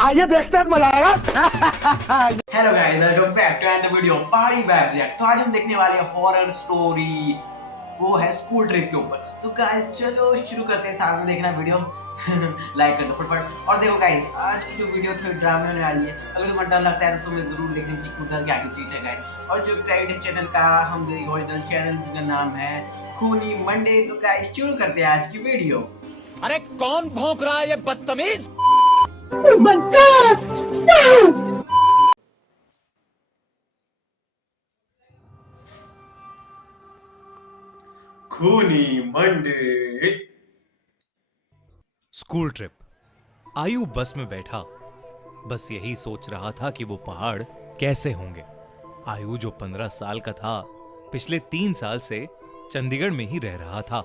आइए देखते हैं, मजा आएगा। Hello guys, welcome back to another video Pahadi Vibes react. तो आज हम देखने वाले हैं हॉरर स्टोरी, वो है स्कूल ट्रिप के ऊपर। तो गाइस चलो शुरू करते हैं, साथ में देखना वीडियो लाइक कर दो फटाफट। और देखो गाइस, आज की जो वीडियो थोड़ी ड्रामा होने वाली है। अगर तुम्हें डर लगता है तो तुम्हें जरूर देखने की उधर क्या चीज है गाइस। और जो क्रेडिट है चैनल का, हम ओरिजिनल चैनल जिसका नाम है खूनी मंडे। तो गाइस शुरू करते हैं आज की वीडियो। अरे कौन भौंक रहा है ये बदतमीज? Oh my God! No! खूनी मंडे। School trip. आयु बस में बैठा, बस यही सोच रहा था कि वो पहाड़ कैसे होंगे। आयु जो 15 साल का था, पिछले 3 साल से चंडीगढ़ में ही रह रहा था।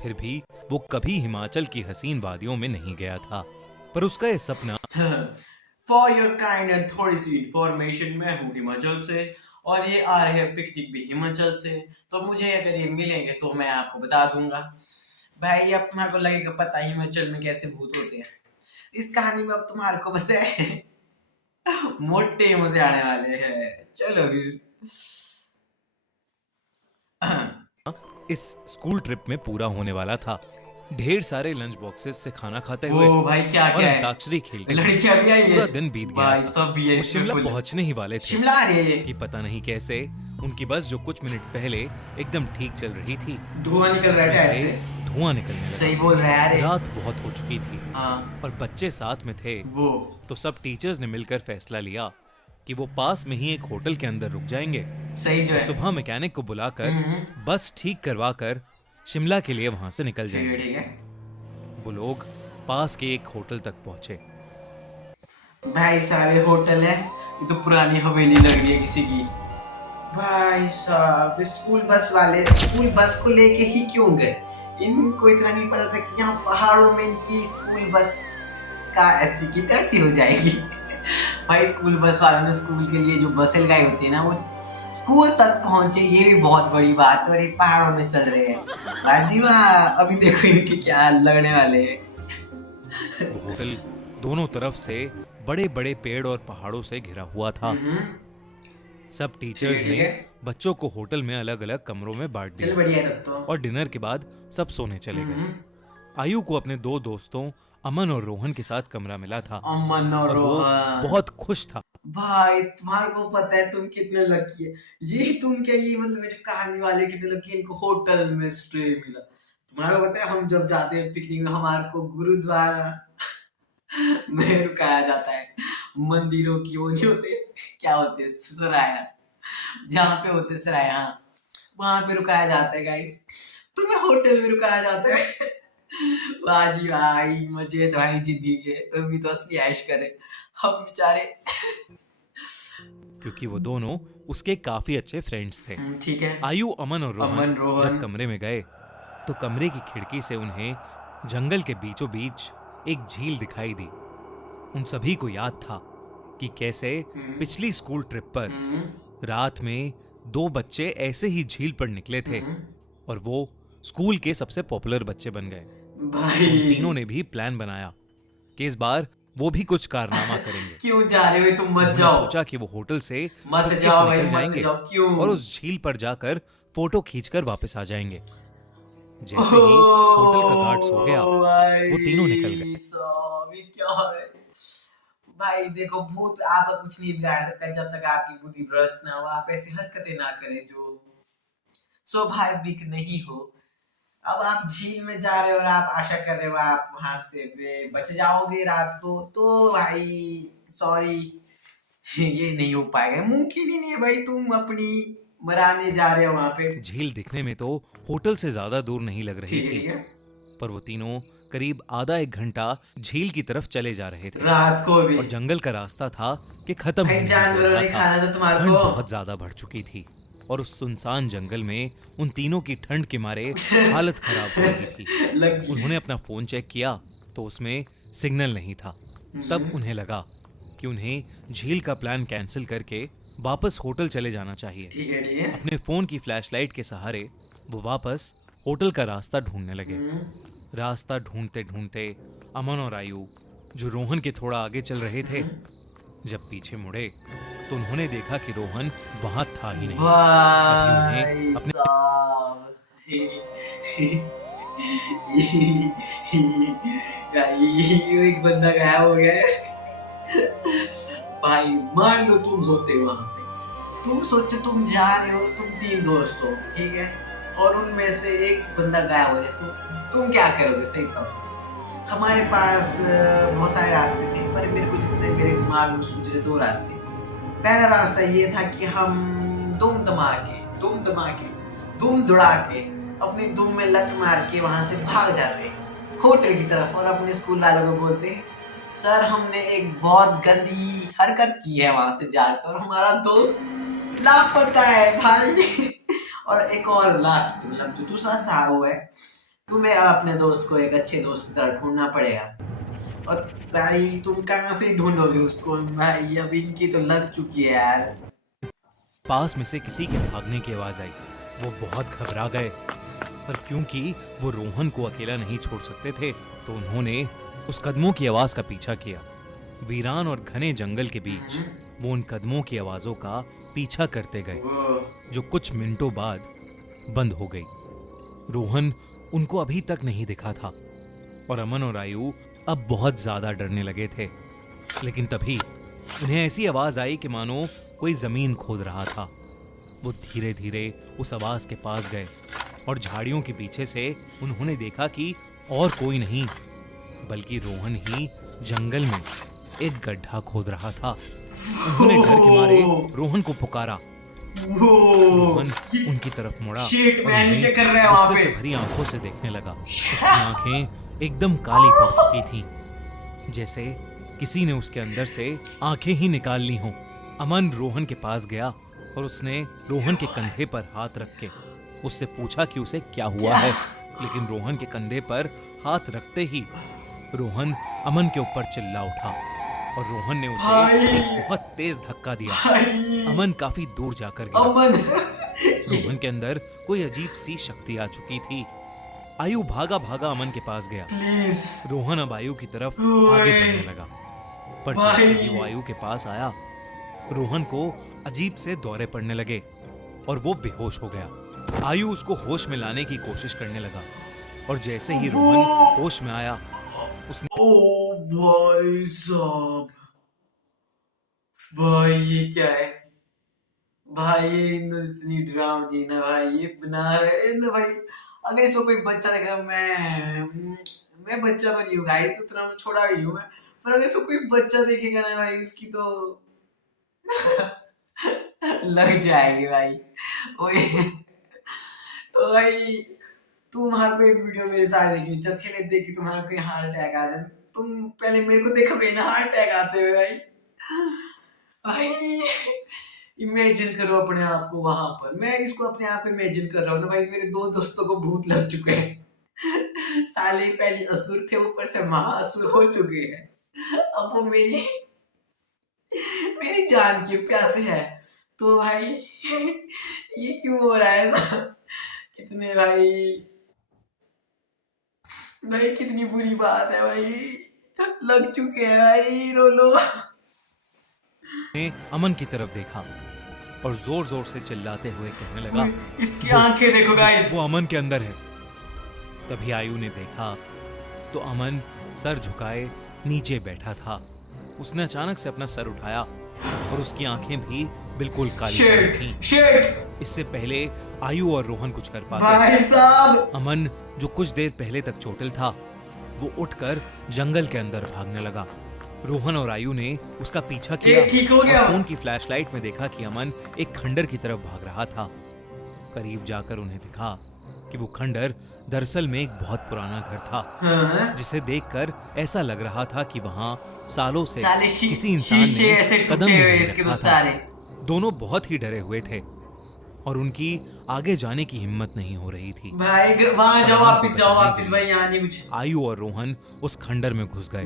फिर भी वो कभी हिमाचल की हसीन वादियों में नहीं गया था। पर उसका ये सपना फॉर योर काइंड एंड थोड़ी सी इंफॉर्मेशन, मैं हूँ हिमाचल से और ये आ रहे हैं पिकनिक भी हिमाचल से। तो मुझे अगर ये मिलेंगे तो मैं आपको बता दूंगा। भाई अब तुम्हारे को लगेगा पता ही हिमाचल में कैसे भूत होते हैं। इस कहानी में अब तुम्हारे को बताए मोटे मजे आने वाले हैं। चलो फिर इस स्कूल ट्रिप में पूरा होने वाला था। ढेर सारे लंच बॉक्सेस से खाना खाते हुए वो भाई क्या और क्या है, अंताक्षरी खेलते लड़कियां भी आई है। पूरा दिन बीत गया भाई था। सब भी है वो इसमें शिमला full। पहुंचने ही वाले थे शिमला आ रही है ये। कि पता नहीं कैसे उनकी बस जो कुछ मिनट पहले एकदम ठीक चल रही थी, धुआं निकल रहा है उसमें से ऐसे। धुआं निकलने लगा। सही बोल रहा है यार ये। रात बहुत हो चुकी थी हाँ और बच्चे साथ में थे। वो तो सब टीचर्स ने मिलकर फैसला लिया कि वो पास में ही एक होटल के अंदर रुक जाएंगे। सही जो तो है। सुबह मैकेनिक को बुलाकर बस ठीक करवा कर शिमला के लिए वहां से निकल ठीक है जाएंगे। ठीक है। वो लोग पास के एक होटल तक पहुंचे। भाई साहब ये होटल है, ये तो पुरानी हवेली लग रही है किसी की। भाई साहब स्कूल बस वाले स्कूल बस को लेके ही क्यों गए? इनको इतना नहीं पता था कि यहाँ पहाड़ों में इनकी स्कूल बस का ऐसी की तैसी हो जाएगी। भाई स्कूल बस वालों ने स्कूल के लिए जो बसें लगाई होती है ना, वो स्कूल तक पहुंचे, ये भी बहुत बड़ी बात है। और ये पहाड़ों में चल रहे हैं राजी वाह। अभी देखो इनके क्या लगने वाले हैं। वो होटल दोनों तरफ से बड़े बड़े पेड़ और पहाड़ों से घिरा हुआ था। सब टीचर्स ठीक ने है। बच्चों को होटल में अलग अलग कमरों में बांट चल दिया बढ़िया है तब तो। और डिनर के बाद सब सोने चले गए। आयु को अपने 2 दोस्तों अमन और रोहन के साथ कमरा मिला था अमन और और वो रोहन। बहुत खुश था। भाई तुम्हारे को पता है तुम कितने लकी है। ये तुम क्या, ये मतलब जो कहानी वाले कितने लकी है, इनको होटल में स्टे मिला। तुम्हारे को पता है हम जब जाते हैं पिकनिक में, हमारे को गुरुद्वारा में रुकाया जाता है। मंदिरों की वो नहीं होते, क्या होते हैं, सराया, जहाँ पे होते सराया, वहां पे रुकाया जाता है गाइस। तुम्हें होटल में रुकाया जाता है। वाह जी भाई, मजे तुम्हारी जिंदगी के, तुम भी तो असली ऐश करे, हम बेचारे। क्योंकि वो दोनों उसके काफी अच्छे फ्रेंड्स थे। ठीक है। आयु, अमन और अमन, रोहन रोहन। जब कमरे में गए तो कमरे की खिड़की से उन्हें जंगल के बीचों बीच एक झील दिखाई दी। उन सभी को याद था कि कैसे पिछली स्कूल ट्रिप पर रात में 2 बच्चे ऐसे ही झील पर निकले थे और वो स्कूल के सबसे पॉपुलर बच्चे बन गए। भाई उन तीनों ने भी प्लान बनाया कि इस बार वो भी कुछ कारनामा करेंगे। क्यों जा रहे हो तुम, मत उन्होंने जाओ सोचा कि वो होटल से मत चुपके जाओ से भाई, निकल मत जाएंगे जाओ। क्यों? और उस झील पर जाकर फोटो खींचकर वापस आ जाएंगे। जैसे ही होटल का गार्ड सो गया, वो तीनों निकल गए। ये क्या है भाई? देखो भूत आपका कुछ नहीं बिगाड़ सकता जब तक आपकी बुद्धि भ्रष्ट ना हो। आप ऐसी हरकतें ना करें जो स्वाभाविक नहीं हो। अब आप झील में जा रहे हो और आप आशा कर रहे हो आप वहां से बच जाओगे रात को, तो भाई सॉरी, ये नहीं हो पाएगा, मुमकिन ही नहीं है भाई। तुम अपनी मराने जा रहे हो वहां पे। झील दिखने में तो होटल से ज्यादा दूर नहीं लग रही ठीक थी, है। पर वो तीनों करीब आधा 1 घंटा झील की तरफ चले जा रहे थे रात को भी और जंगल का रास्ता था कि खत्म भाई होने जानवरों वाला ने था। खाना था तुम्हारे ठंड को। बहुत ज्यादा बढ़ चुकी थी और उस सुनसान जंगल में उन तीनों की ठंड के मारे हालत खराब हो रही थी। लग उन्होंने अपना फोन चेक किया तो उसमें सिग्नल नहीं था। तब उन्हें लगा कि उन्हें झील का प्लान कैंसिल करके वापस होटल चले जाना चाहिए। ठीक है ठीक है। अपने फोन की फ्लैशलाइट के सहारे वो वापस होटल का रास्ता ढूंढने लगे। रास्ता ढूंढते ढूंढते अमन और आयु जो रोहन के थोड़ा आगे चल रहे थे। जब पीछे मुड़े तो उन्होंने देखा कि रोहन वहां था ही नहीं। भाई अपने- साहब ये एक बंदा गायब हो गया है। भाई मान लो तुम सोते हो वहां पे, तुम सोचो तुम जा रहे हो, तुम 3 दोस्त हो, ठीक है, और उनमें से एक बंदा गायब हो जाए, तुम क्या करोगे? सही बताओ। हमारे पास बहुत सारे रास्ते थे, पर मेरे को जितने मेरे दिमाग में सूझ रहे 2 रास्ते। पहला रास्ता ये था कि हम दुम दौड़ा के अपनी दुम में लत मार के वहां से भाग जाते होटल की तरफ, और अपने स्कूल वालों को बोलते सर हमने एक बहुत गंदी हरकत की है वहां से जाकर, और हमारा दोस्त लापता है भाई। और एक और लास्ट, मतलब जो दूसरा सहारा है, तुम्हें अपने दोस्त को एक अच्छे दोस्त की तरह ढूंढना पड़ेगा। और भाई तुम कहाँ से ढूंढोगे उसको भाई? अब इनकी तो लग चुकी है यार। पास में से किसी के भागने की आवाज आई। वो बहुत घबरा गए, पर क्योंकि वो रोहन को अकेला नहीं छोड़ सकते थे, तो उन्होंने उस कदमों की आवाज का पीछा किया। वीरान और घने जंगल के बीच वो उन कदमों की आवाजों का पीछा करते गए, जो कुछ मिनटों बाद बंद हो गई। रोहन उनको अभी तक नहीं दिखा था, और अमन और आयु अब बहुत ज्यादा डरने लगे थे। लेकिन तभी उन्हें ऐसी आवाज आई कि मानो कोई जमीन खोद रहा था। वो धीरे धीरे उस आवाज के पास गए, और झाड़ियों के पीछे से उन्होंने देखा कि और कोई नहीं बल्कि रोहन ही जंगल में एक गड्ढा खोद रहा था। उन्होंने डर के मारे रोहन को पुकारा। रोहन उनकी तरफ मुड़ा और उन्हें गुस्से से भरी आंखों से देखने लगा। उसकी आंखें एकदम काली पड़ चुकी थीं, जैसे किसी ने उसके अंदर से आंखें ही निकाल ली हों। अमन रोहन के पास गया और उसने रोहन के कंधे पर हाथ रख के उससे पूछा कि उसे क्या हुआ है। लेकिन रोहन के कंधे पर हाथ रखते ही रोहन अमन के ऊपर चिल्ला उठा, और रोहन ने उसे एक बहुत तेज धक्का दिया। अमन काफी दूर जाकर गिरा। रोहन के अंदर कोई अजीब सी शक्ति आ चुकी थी। आयु भागा भागा अमन के पास गया। रोहन अब आयु की तरफ आगे बढ़ने लगा, पर जैसे ही वो आयु के पास आया, रोहन को अजीब से दौरे पड़ने लगे और वो बेहोश हो गया। आयु उसको होश में लाने की कोशिश करने लगा, और जैसे ही रोहन होश में आया, उसने ओ भाई साहब, भाई ये क्या है भाई? ये इतनी डरावनी ना भाई, ये बना है ना भाई। अगर इसको कोई बच्चा देखा, मैं बच्चा तो नहीं हूँ गाइस, उतना मैं छोड़ा भी हूँ मैं, पर अगर इसको कोई बच्चा देखेगा ना भाई, उसकी तो लग जाएगी भाई। ओए तो भाई तुम्हारे को एक वीडियो मेरे साथ देखनी, जब खेले देखी तुम्हारा कोई हार्ट अटैक आ जाए, तुम पहले मेरे को देखो ना हार्ट अटैक आते हुए भाई। भाई इमेजिन करो अपने आप को वहां पर। मैं इसको अपने आप को इमेजिन कर रहा हूँ ना भाई, मेरे 2 दोस्तों को भूत लग चुके हैं। साले पहले असुर थे, ऊपर से महाअसुर हो चुके हैं। अब वो मेरी जान के प्यासे है। तो भाई ये क्यों हो रहा है? कितने भाई कितनी बुरी बात है भाई, लग चुके हैं भाई, रो लो। ने अमन की तरफ देखा और जोर जोर से चिल्लाते हुए कहने लगा, इसकी आंखें देखो गाइस, वो अमन के अंदर है। तभी आयु ने देखा तो अमन सर झुकाए नीचे बैठा था। उसने अचानक से अपना सर उठाया और उसकी आंखें भी बिल्कुल काली थीं। इससे पहले आयु और रोहन कुछ कर पाते। भाई साहब, अमन जो कुछ देर पहले तक चोटिल था, वो उठकर जंगल के अंदर भागने लगा। रोहन और आयु ने उसका पीछा किया। ठीक हो गया। फोन की फ्लैशलाइट में देखा कि अमन एक खंडर की तरफ भाग रहा था। करीब जाकर उन्हें दिखा कि वो खंडर दरअसल में एक बहुत पुराना घर था, जिसे देखकर ऐसा लग रहा था कि वहां सालों से किसी इंसान ने कदम नहीं रखा था। दोनों बहुत ही डरे हुए थे और उनकी आगे जाने की हिम्मत नहीं हो रही थी। भाई वहां जाओ, वापस भाई, यहाँ नहीं कुछ। आयु और रोहन उस खंडर में घुस गए।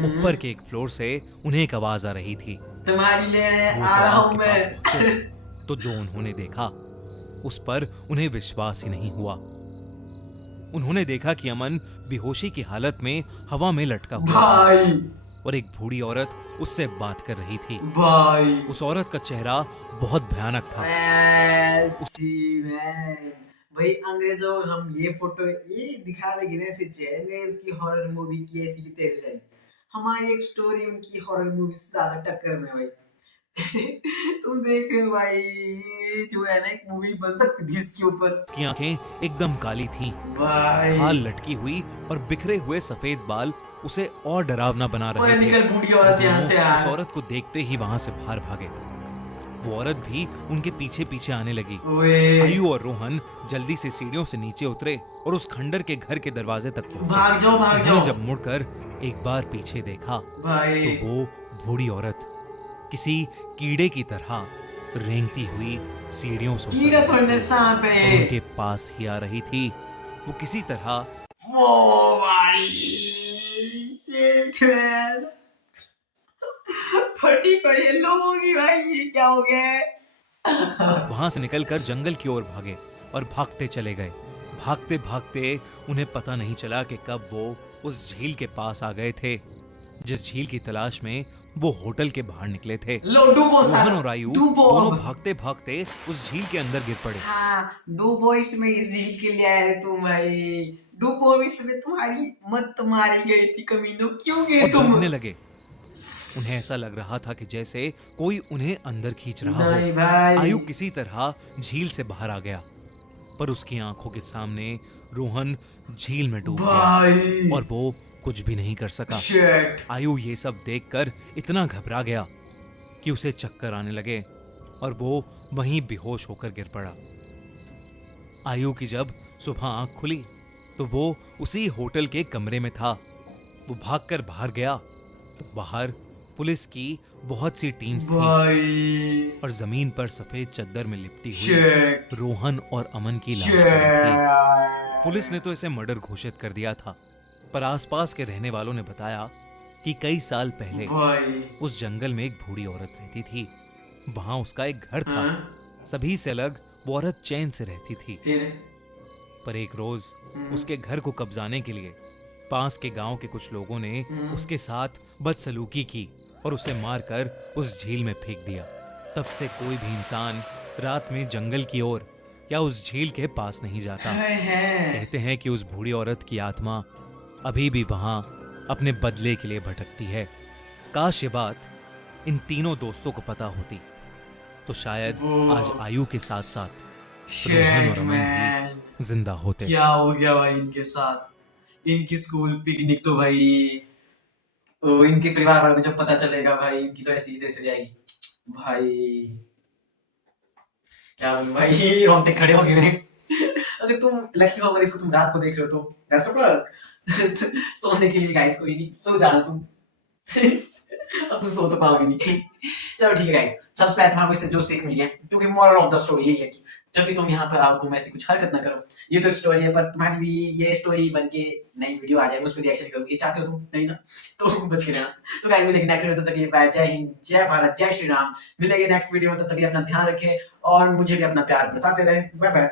ऊपर के एक फ्लोर से उन्हें एक आवाज आ रही थी, तुम्हारी लेने वो आ रहा आवाज हूं के पास मैं। पहुंचे तो जो उन्होंने देखा उस पर उन्हें विश्वास ही नहीं हुआ। उन्होंने देखा कि अमन बेहोशी की हालत में हवा में लटका हुआ भाई और एक बूढ़ी औरत उससे बात कर रही थी। भाई उस औरत का चेहरा बहुत भयानक था। मैन भाई अंग्रेजों को हम ये फोटो ये दिखा देंगे ना ऐसे अंग्रेज की हॉरर मूवी की ऐसी की तैसी जाएगी। हमारी एक स्टोरी उनकी हॉरर मूवी से ज्यादा टक्कर में भाई। तुम देख रहे हो भाई जो है ना एक मूवी बन सकती थी इसके ऊपर। की आंखें एकदम काली थीं, भाई खाल लटकी हुई और बिखरे हुए सफेद बाल उसे और डरावना बना रहे थे। पॉलिटिकल बूढ़ी औरत यहाँ से उस औरत को देखते ही वहां से बाहर भागे। वो औरत भी उनके पीछे पीछे आने लगी। आयु और रोहन जल्दी से सीढ़ियों से नीचे उतरे और उस खंडर के घर के दरवाजे तक पहुंचे। भाग जाओ भाग उन्होंने जाओ। जब मुड़कर एक बार पीछे देखा भाई तो वो बूढ़ी औरत किसी कीड़े की तरह रेंगती हुई सीढ़ियों से कीड़ा थोड़े सांप और है। उनके पास ही आ रही थी। वो किसी तरह वो भाई shit, man। फटी पड़ी है लोगों की भाई ये क्या हो गया है? वहां से निकलकर जंगल की ओर भागे और भागते चले गए। भागते भागते उन्हें पता नहीं चला कि कब वो उस झील के पास आ गए थे, जिस झील की तलाश में वो होटल के बाहर निकले थे। लो डूबो रोहन और आयु डूबो दोनों भागते भागते उस झील के अंदर गिर पड़े। हाँ डूबो इसमें इस झील के लिए आए तुम भाई। डूबो इसमें तुम्हारी मत मारी गई थी कमीनों क्यों गए और तुम? डूबने लगे। उन्हें ऐसा लग रहा था कि जैसे कोई उन्हें अंदर खींच रहा नहीं हो। भाई। आयु किसी तरह झील से बाहर आ गया, पर उसकी आंखों के सामने रोहन झील में डूब गया भाई और वो कुछ भी नहीं कर सका। Shit। आयु ये सब देखकर इतना घबरा गया कि उसे चक्कर आने लगे और वो वहीं बेहोश होकर गिर पड़ा। आयु की जब सुबह आंख खुली तो वो उसी होटल के कमरे में था। वो भागकर बाहर गया तो बाहर पुलिस की बहुत सी टीम्स थी भाई और जमीन पर सफेद चद्दर में लिपटी हुई Shit। रोहन और अमन की लाश पड़ी थी। Shit। पुलिस ने तो इसे मर्डर घोषित कर दिया था, पर आसपास के रहने वालों ने बताया कि कई साल पहले भाई उस जंगल में एक बूढ़ी औरत रहती थी। वहां उसका एक घर था। हाँ? सभी से अलग वो औरत चैन से रहती थी। फिर पर एक रोज उसके घर को कब्जाने के लिए पास के गांव के कुछ लोगों ने उसके साथ बदसलूकी की और उसे मारकर उस झील में फेंक दिया। तब से कोई भी इंसान रात में जंगल की ओर या उस झील के पास नहीं जाता। है। कहते हैं कि उस बूढ़ी औरत की आत्मा अभी भी वहां अपने बदले के लिए भटकती है। काश ये बात इन तीनों दोस्तों को पता होती तो शायद आज आयु के साथ साथ रोहन और Shit, अमन man। भी जिंदा होते। क्या हो गया भाई इनके साथ? इनकी स्कूल पिकनिक तो भाई इनके परिवार वालों को जब पता चलेगा भाई इनकी तो ऐसी तैसी जाएगी भाई। क्या बोलूं भाई रोंगटे खड़े हो गए मेरे। अगर तुम लकी हो अगर इसको तुम रात को देख रहे हो तो बेस्ट ऑफ लक। सोने के लिए गाइस कोई नहीं सो जाना तुम। अब तुम सो तो पाओगे नहीं। चलो ठीक है गाइस सब्सक्राइब तुम्हारे को इससे जो सीख मिली है क्योंकि मोरल ऑफ द स्टोरी यही है कि जब भी तुम यहाँ पर आओ तुम ऐसी कुछ हरकत ना करो। ये तो एक स्टोरी है पर तुम्हारी भी ये स्टोरी बन के नई वीडियो आ जाए उस पर रिएक्शन करूंगी। ये चाहते हो तुम नहीं ना तो बच के रहना। तो गाइस मिलेंगे नेक्स्ट वीडियो तब तक के लिए बाय। जय हिंद जय भारत जय श्री राम। मिलेंगे नेक्स्ट वीडियो में तब तक के लिए अपना ध्यान रखें और मुझे भी अपना प्यार बरसाते रहे। Bye bye.